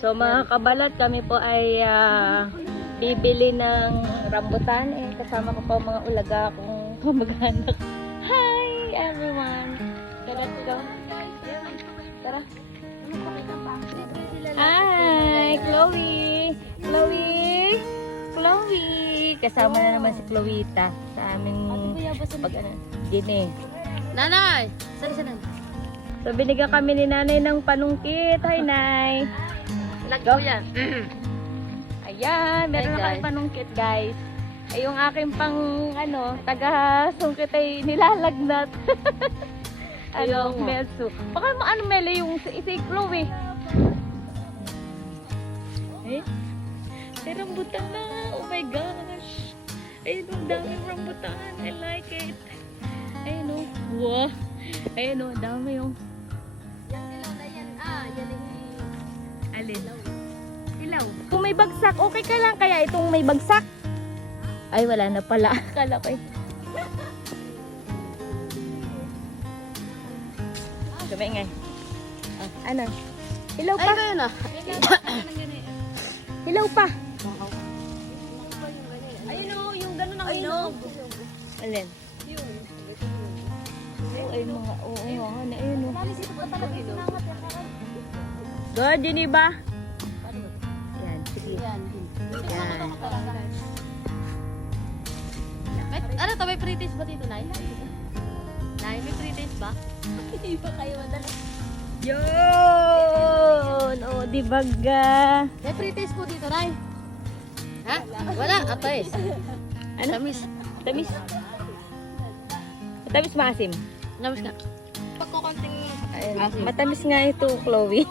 So mga kabalat, kami po ay bibili ng rambutan. Kasama ko po mga ulaga kong kamag-anak. Hi everyone! So let's go. Tara. Hi! Chloe! Chloe! Kasama na naman si Chloeta sa aming dine. Nanay! Saan? So binigyan kami ni nanay ng panungkit. Hi, Nay! Lagi ko yan. Ayan, meron na kami panungkit, guys. Ay, yung aking pang, taga-sungkit ay nilalagnat. Melso. Baka mo, Mele, yung si Chloe. Eh? May rambutan na. Oh my gosh. Ayun, ang daming rambutan. I like it. Ayun, oh. Wow. Ayun, oh. Dami yung. Yan ilaw na yan. Yan yung Alin? Ilaw. Kung may bagsak, okay ka lang kaya itong may bagsak? Ay, wala na pala. Kala ko eh. Dumingay. Ano? Hilaw pa. Ay, kayo na. Hilaw pa. Ayun o, yung gano'n ang hinog. Alin? Ay, mga, ayun o. Nalisito pa talaga hinog. Go, Geneva. Yan, sige. Yan. Yan. Ano to, may pre-taste ba dito, Nay? Nay, may pre-taste ba? Hindi pa kayo madala. Yun! O, di baga. May pre-taste po dito, Nay. Ha? Wala, atay. Ano? Tamis. Tamis. Matamis maasim. Tamis ka. Pagkukunting Ayun. Matamis nga ito, Chloe.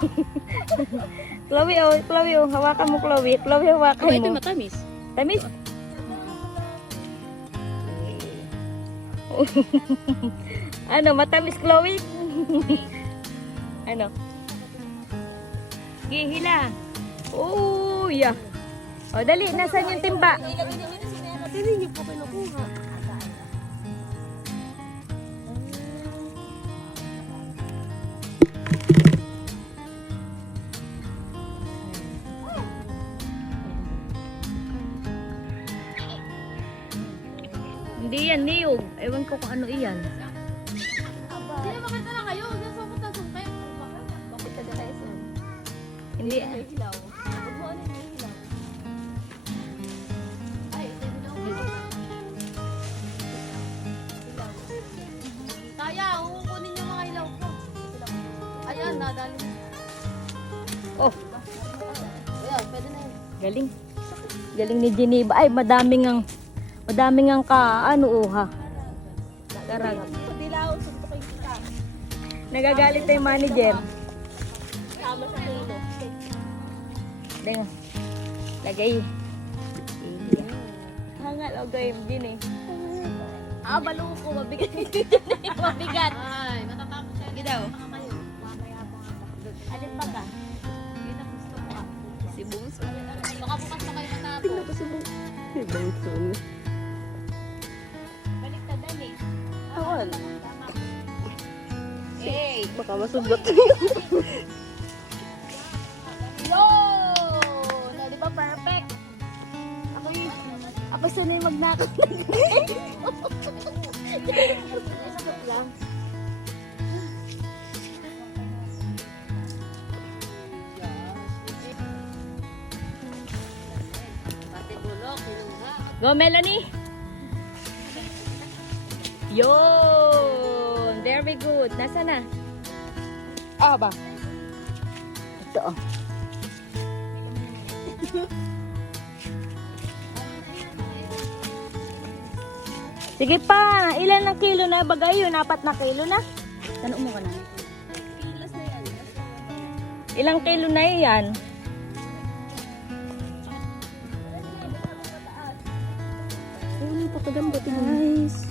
Chloe, hawakan mo, Chloe. Chloe, hawakan ito mo. matamis. Tamis. Ano, matamis, Chloe? Ano? Gihila. Oh, yeah. O, dali. Nasaan yung timba? Hindi niyo po kinukuha. Hindi yan, niyog. Ewan ko kung ano iyan. Hindi na makita na kayo. Nasukot na sungkay. Bakit ka dala yan? Hindi. May hilaw. Huwag mo ano yung hilaw. Ay, ito yung hilaw. Hilaw. Kaya, kukunin yung mga hilaw ko. Ayan, nadali. Oh, Ayan, pwede na yun. galing. Galing ni Geneva. Ay, madaming ang uha. Karag. Dilaw, suntok yung kita. Nagagalit na yung manager. Tama sa kilo. Deng. Lagay. Hangal o game din eh. Balo ko, mabigat. Mabigat. Ay, matatapos siya. Gidaw. Alin pa ka? Kita gusto ko ka. Si Bungs. Baka bukas pa kayo matapos. Tingnan ko si Bungs. Si Bungs. Balik ka dali. Awan. Hey! Baka masugot. Yo! No, di ba perfect? Ako sanay magnakaw. Sakot lang. Pati bulok, kinuha. Go, Melanie. Yun. Very good. Nasa na? Ba? Ito oh. Sige pa. Ilan na kilo na? Bagay yun. 4 na kilo na. Tanong mo ka na. Kilos na yan. Ilang kilo na yan? Ay, napakaganda ito. Nice.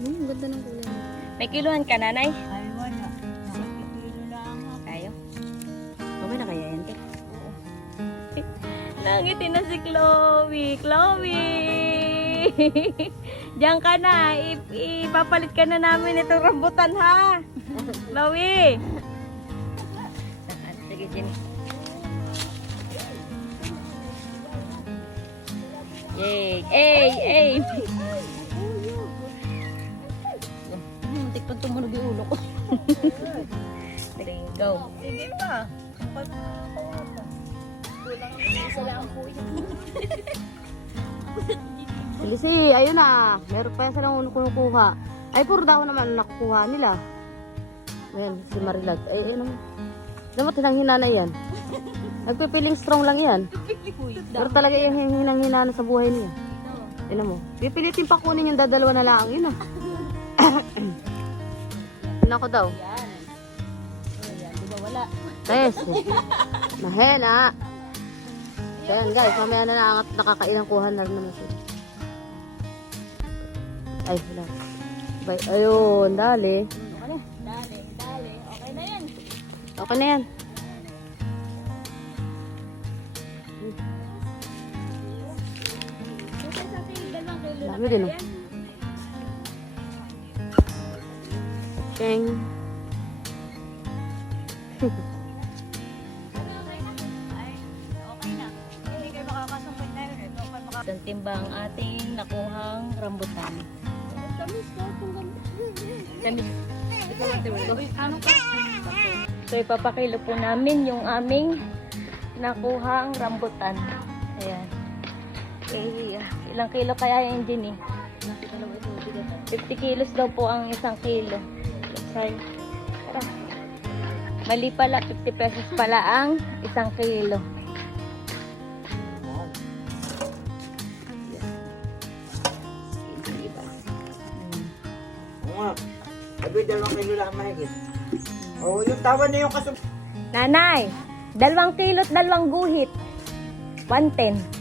Ang ganda ng kulay. May kiluhan ka, nanay? Ay, wala. 5 kilo lang ako. Tayo. Okay na kaya yan, te? Oo. Nangiti na si Chloe. Chloe! Diyan ka na. Ipapalit ka na namin itong rambutan, ha? Bawi! Sige, Jenny. Yay! Ay! Tikpag tumunog yung ulo ko. Sige, go. Sige pa. Isa lang po yun. Lisi, ayun na. Meron pa yan silang kukuha. Ay, puro daw naman ang nakukuha nila. Ayan, si Marilag. Ay, ayun naman. Dapat hinang-hina na yan. Nagpipiling strong lang yan. Pero talaga yung hinang-hina na sa buhay niya. Tignan mo. Pipilitin pa kunin yung dadalawa na lang. Yun ah. Yun ako daw. Ayan, di ba wala? Yes. Mahena. Ayan guys, mamaya na naangat nakakailang kuha na rin naman siya. Ay, wala. Bye. Ayun, dali. Dali. Okay na yan. Okay na yan. Kasi sa ating 2 kilo na Dami din, kaya oh. yan. Cheng. Okay na. Hindi kayo makakasumpit na yun. Isang timba ang ating nakuhang rambutan. Tamis. Ano ka? So, ipapakilo po namin yung aming nakuhang rambutan. Ayan. Eh, ilang kilo kaya yung Jenny? 50 kilos daw po ang isang kilo. Sorry. Tara. Mali pala, 50 pesos pala ang isang kilo. Oo nga. Sabi, 2 kilo lang mahigit. Oo, yung tawa na yung kasum... Nanay, 2 kilo at 2 guhit. 110.